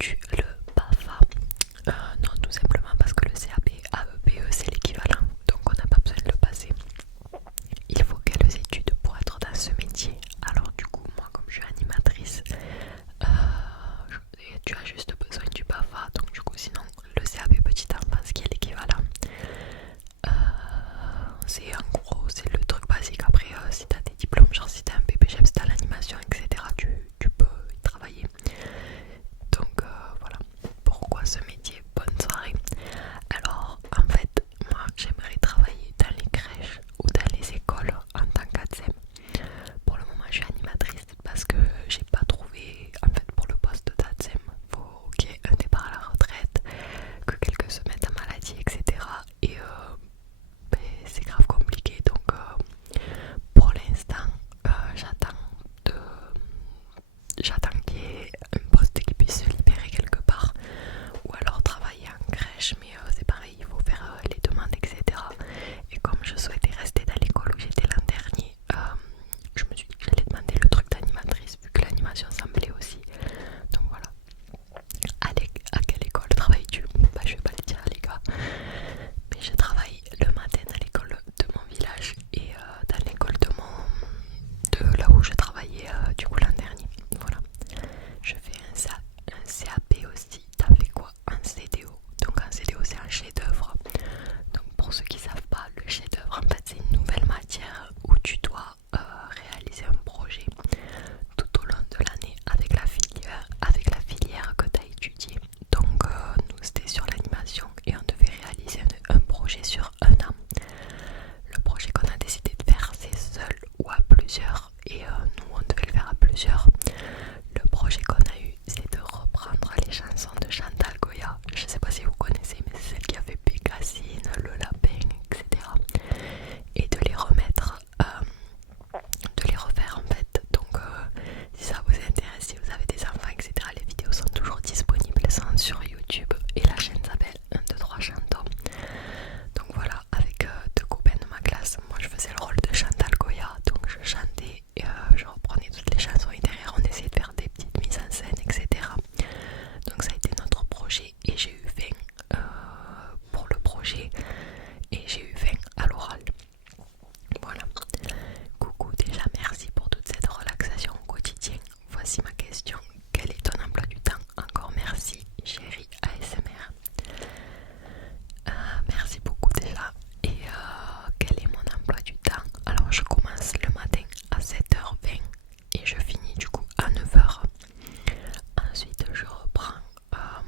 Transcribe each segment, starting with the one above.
tu le BAFA? Non, tout simplement parce que le CAP AEPE c'est l'équivalent, donc on n'a pas besoin de le passer. Il faut quelles études pour être dans ce métier? Alors du coup, moi comme je suis animatrice, tu as juste besoin du BAFA, donc du coup sinon le CAP petite enfance qui est l'équivalent. C'est en gros, c'est le truc basique. Après, si t'as des diplômes, genre si t'as un PPGM, si t'as l'animation, etc., tu peux y travailler. Donc voilà, pourquoi ce métier? Bonne soirée. Alors, en fait, moi j'aimerais travailler dans les crèches ou dans les écoles en tant qu'ATSEM. Pour le moment, je suis animatrice parce que j'ai pas trouvé, en fait, pour le poste d'ATSEM, faut qu'il y ait un départ à la retraite, que quelqu'un se mette en maladie, etc. Et c'est grave compliqué. Donc, pour l'instant, j'attends de j'attends qu'il y ait un poste qui puisse se libérer quelque part, ou alors travailler en crèche, mais c'est pareil, il faut faire les demandes, etc. Et comme je souhaitais rester dans l'école où j'étais l'an dernier, je me suis dit que j'allais demander le truc d'animatrice, vu que l'animation ça me plaît aussi. Donc voilà. À quelle école travailles-tu? Bah je vais pas le dire les gars, mais je travaille le matin à l'école de mon village et dans l'école de là où je travaillais du coup l'an dernier. Voilà. Je fais un CAP aussi. T'as fait quoi? Un CDO. Donc un CDO c'est un chef d'œuvre. Donc pour ceux qui savent pas, le chef d'œuvre en fait c'est une nouvelle matière où tu dois réaliser un projet tout au long de l'année avec la filière que tu as étudiée. Donc nous c'était sur l'animation et on devait réaliser un projet sur un an. Le projet qu'on a décidé de faire c'est seul ou à plusieurs et nous on devait le faire à plusieurs. Le projet qu'on a eu c'est de reprendre les chansons de Chantal Goya. Je sais pas si vous connaissez mais c'est celle qui a fait Bécassine, Le Lapin, etc. Et de les remettre, de les refaire en fait. Donc si ça vous intéresse, si vous avez des enfants, etc., les vidéos sont toujours disponibles, elles sont sur YouTube et la chaîne s'appelle 1, 2, 3 Chantons. Donc voilà, avec deux copains de ma classe, moi je faisais le rôle de Chantal Goya, donc je chantais et je reprenais toutes les chansons et derrière on essayait de faire des petites mises en scène, etc. Donc ça a été notre projet et j'ai eu 20 pour le projet et j'ai eu 20 à l'oral. Voilà. Coucou, déjà merci pour toute cette relaxation au quotidien. Voici ma question. Quel est ton emploi du temps? Encore merci, chérie ASMR. Merci beaucoup déjà. Et quel est mon emploi du temps? Alors je commence le matin à 7h20 et je finis du coup à 9h. Ensuite je reprends,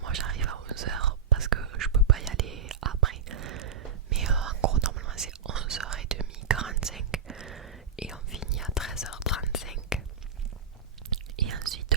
moi j'arrive à 11h parce que je peux pas y aller après. Mais en gros normalement c'est 11h30, 45 et on finit à 13h35. Et ensuite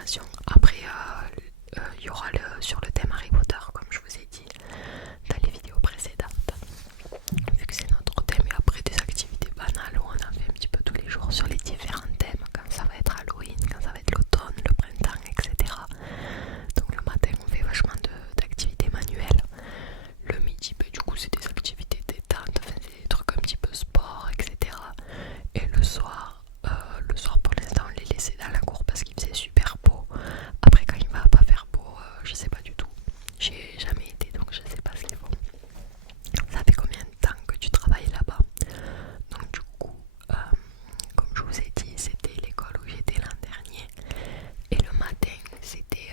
d'animation. Après, il y aura sur le thème Harry Potter, comme je vous ai dit dans les vidéos précédentes, vu que c'est notre thème. Et après, des activités banales où on a fait un petit peu tous les jours sur les différents thèmes, quand ça va être Halloween, quand ça va être l'automne, le printemps, etc. Donc le matin on fait vachement d'activités manuelles. Le midi, bah, du coup c'est des activités détente, enfin, des trucs un petit peu sport, etc. Et le soir pour l'instant on les laissait dans la cour parce qu'il faisait super beau. Après quand il va pas faire beau, je sais pas du tout. J'ai jamais été donc je sais pas ce qu'ils font. Ça fait combien de temps que tu travailles là-bas? Donc du coup, comme je vous ai dit, c'était l'école où j'étais l'an dernier. Et le matin, c'était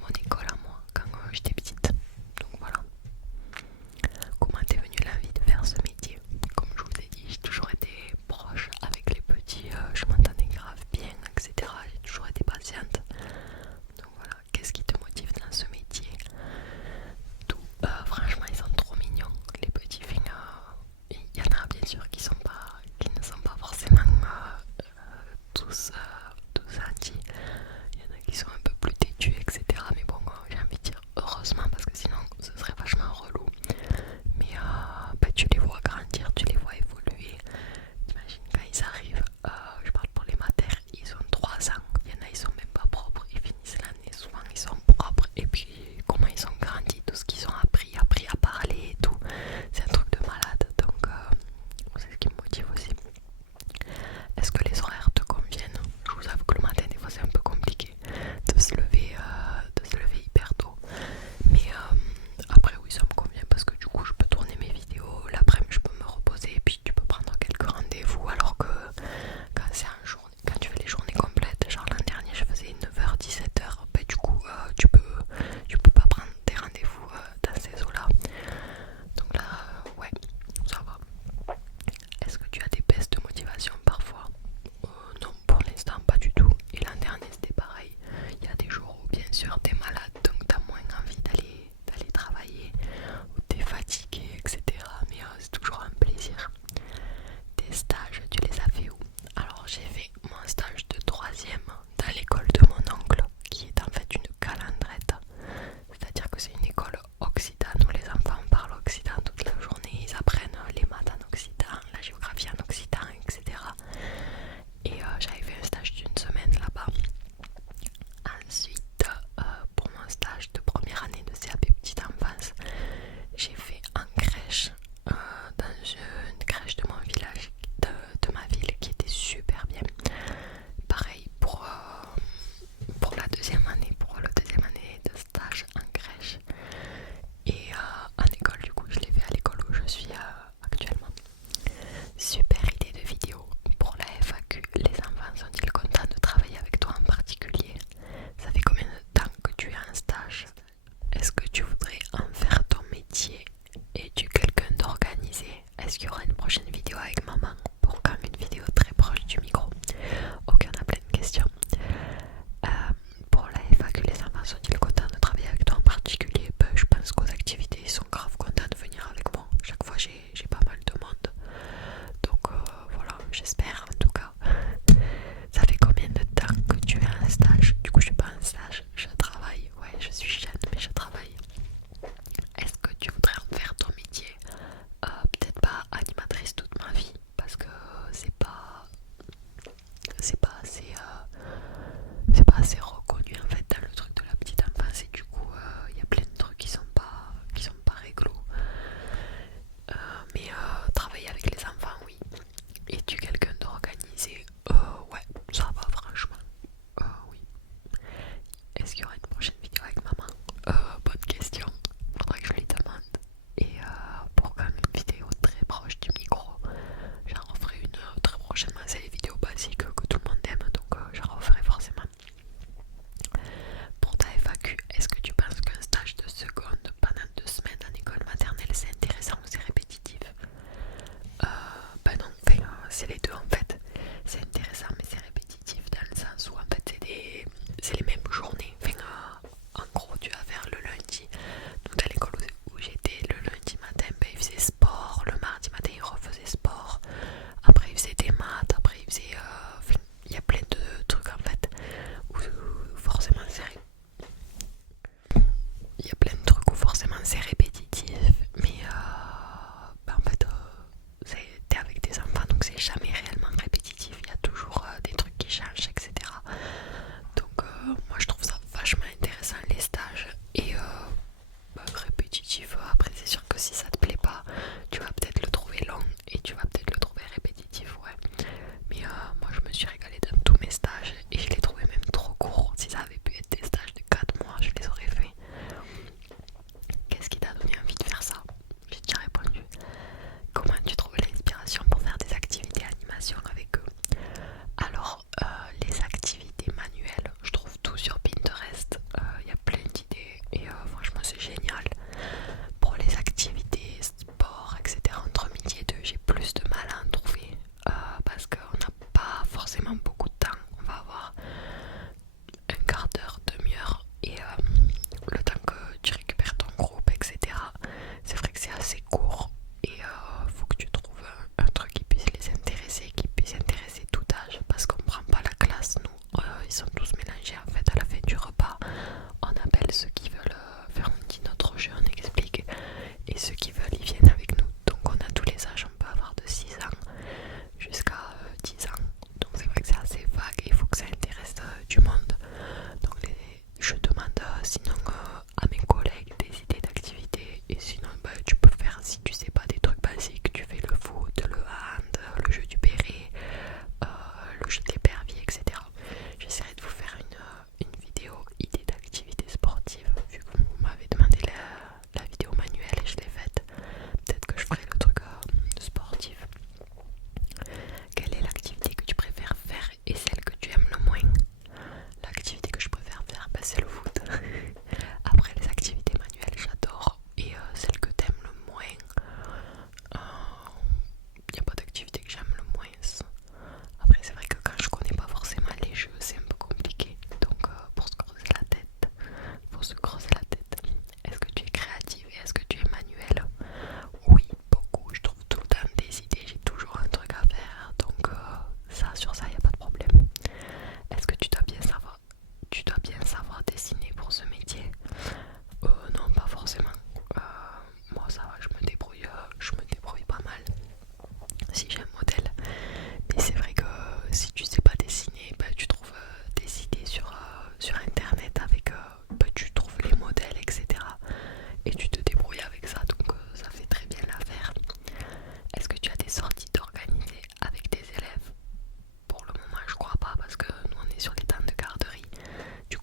mon école à moi quand j'étais petite. Donc voilà. Comment t'es venue l'envie de faire ce métier? Comme je vous ai dit, j'ai toujours été proche avec les petits, je m'entendais grave bien, etc. J'ai toujours été patiente. Donc voilà, qu'est-ce qui te motive dans ce métier? Tout, franchement, ils sont trop mignons, les petits filles. Il y en a bien sûr qui ne sont pas forcément tous gentils. Il y en a qui sont un peu plus têtus, etc. Mais bon, j'ai envie de dire heureusement parce que sinon ce serait vachement relou. Mais bah, tu les vois grandir, tu les vois évoluer. T'imagines quand ils arrivent, je parle pour les maters, ils ont 3 ans. Il y en a, ils sont même pas propres, ils finissent l'année, souvent ils sont propres. Et puis comment ils ont grandi, tout ce qu'ils ont appris à parler et tout. C'est un truc de malade. Donc c'est ce qui me motive aussi. Est-ce que les horaires te conviennent? Je vous avoue que le matin des fois c'est un peu compliqué de se lever hyper tôt. Mais après oui ça me convient parce que du coup je peux tourner mes vidéos. L'après-midi je peux me reposer et puis tu peux prendre quelques rendez-vous. Alors que quand tu fais les journées complètes, genre l'an dernier je faisais 9h, 17h, bah du coup tu peux pas prendre tes rendez-vous dans ces eaux-là. Donc là ouais ça va. Est-ce que tu as des baisses de motivation parfois? Non, pour l'instant pas du tout. Et l'an dernier c'était pareil. Il y a des jours où bien sûr t'es malade, donc t'as moins envie d'aller travailler, ou t'es fatigué, etc. Mais c'est toujours un plaisir. Tes stages, tu les as fait où? Alors j'ai fait mon stage de 3e dans l'école de mon oncle, qui est en fait une calandrette. C'est-à-dire que c'est une école occitane où les enfants parlent occitan toute la journée, ils apprennent les maths en occitan, la géographie en occitan, etc. Et j'avais fait un stage d'une semaine là-bas. Ensuite, pour mon stage de première année de CAP petite enfance, j'ai fait en crèche, dans une crèche de mon village, de ma ville, qui était super bien. Pareil pour la deuxième année, de stage en crèche. Et en école, du coup, je l'ai fait à l'école où je suis actuellement. Super idée de vidéo. Pour la FAQ, les enfants sont-ils contents de travailler avec toi en particulier? Ça fait combien de temps que tu es en stage? Est-ce que tu voudrais en faire ton métier? Es-tu quelqu'un d'organisé? Est-ce qu'il y aura une prochaine vidéo avec maman? Pour quand une vidéo très proche du micro? Ok, on a plein de questions. Pour la FAQ, les enfants sont-ils contents de travailler avec toi en particulier? Ben, je pense qu'aux activités, ils sont grave contents de venir avec moi. Chaque fois, j'ai pas mal de monde. Donc voilà, j'espère en tout cas. Ça fait combien de temps que tu es en stage? Du coup, je suis pas en stage, je travaille. Ouais, je suis jeune, mais je travaille. Est-ce que tu voudrais en faire ton métier? Peut-être pas animatrice toute ma vie, parce que c'est pas assez reconnu en fait dans le truc de la petite enfance. Et du coup, il y a plein de trucs qui sont pas réglo. Mais travailler avec les enfants, oui. Es-tu quelqu'un d'organisé? Ouais, ça va franchement. Oui. Est-ce qu'il y aura une prochaine vidéo avec maman? Bonne question. Faudrait que je lui demande. Et pour quand même une vidéo très proche du micro, j'en referai une très prochainement. C'est les vidéos basiques que tout le monde aime, donc j'en referai forcément. Pour ta FAQ, est-ce que tu penses qu'un stage de seconde pendant 2 semaines en école maternelle c'est intéressant ou c'est répétitif? Bah non, enfin, c'est les deux en fait. C'est intéressant mais c'est répétitif dans le sens où en fait c'est les mêmes journées. Enfin,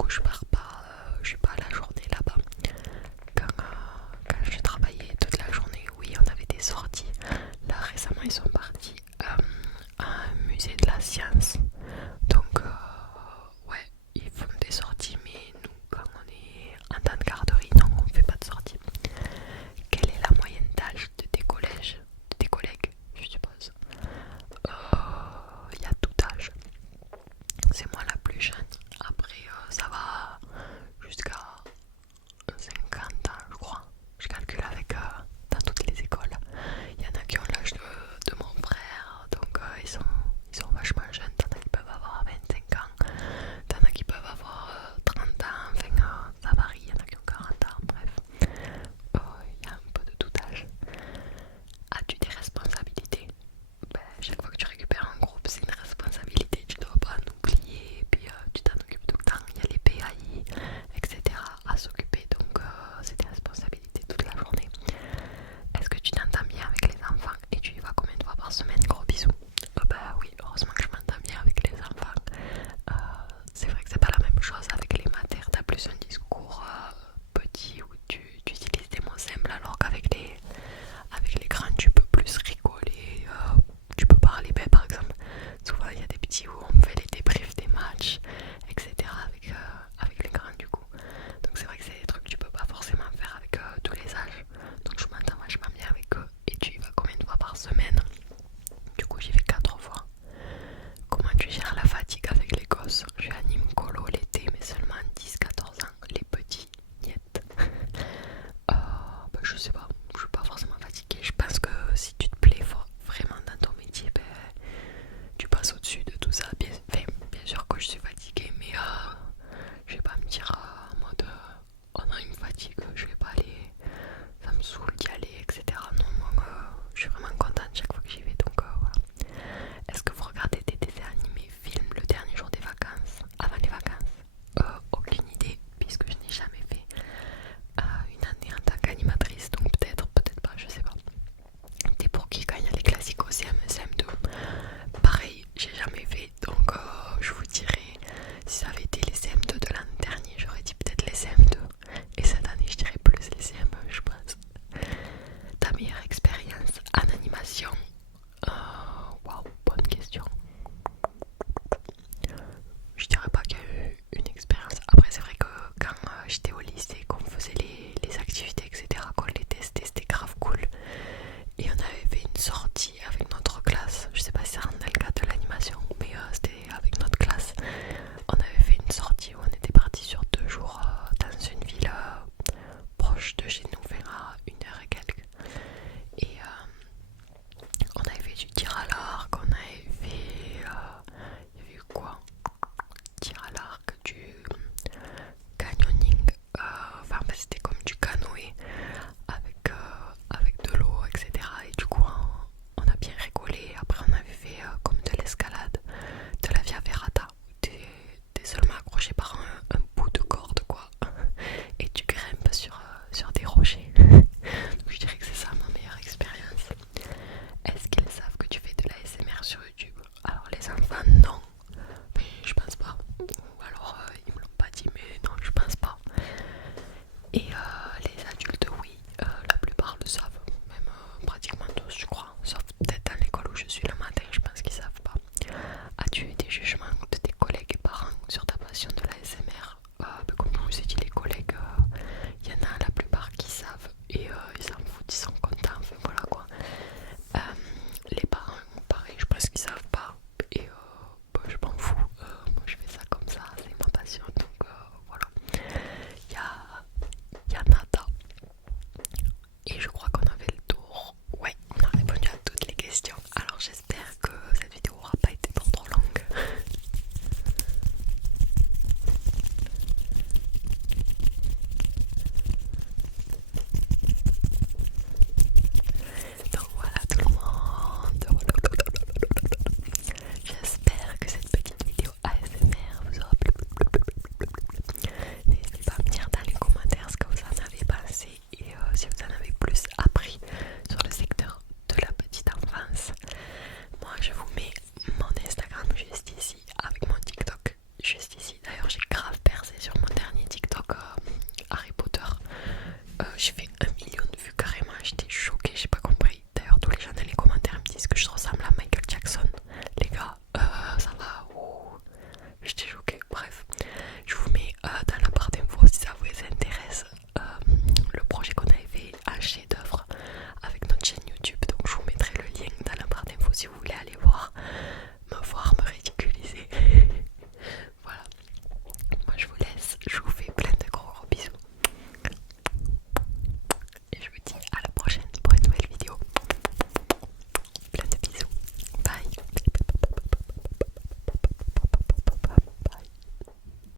coup je pars pas, je suis pas la journée là-bas. Quand je travaillais toute la journée, oui on avait des sorties. Là récemment ils sont partis à un musée de la science. Donc ouais, ils font des sorties, mais nous quand on est en temps de garderie, non on fait pas de sortie. Quelle est la moyenne d'âge de tes collèges, de tes collègues, je suppose? Il y a tout âge. C'est moi la plus jeune. Après, ça va jusqu'à 50 ans, je crois. Je calcule avec dans toutes les écoles. Il y en a qui ont l'âge de mon frère, donc ils sont vachement jeunes. T'en as qui peuvent avoir 25 ans, t'en as qui peuvent avoir 30 ans. Enfin, ça varie. Il y en a qui ont 40 ans. Bref, il y a un peu de tout âge. As-tu des responsabilités? Chaque fois que tu récupères un groupe, c'est une responsabilité, tu dois pas en oublier, et puis tu t'en occupes tout le temps. Il y a les PAI, etc. à s'occuper, donc c'est des responsabilités toute la journée. Est-ce que tu t'entends bien avec les enfants et tu y vas combien de fois par semaine? Gros bisous. Bah oui, heureusement que je m'entends bien avec les enfants. C'est vrai que c'est pas la même chose avec les matères, t'as plus un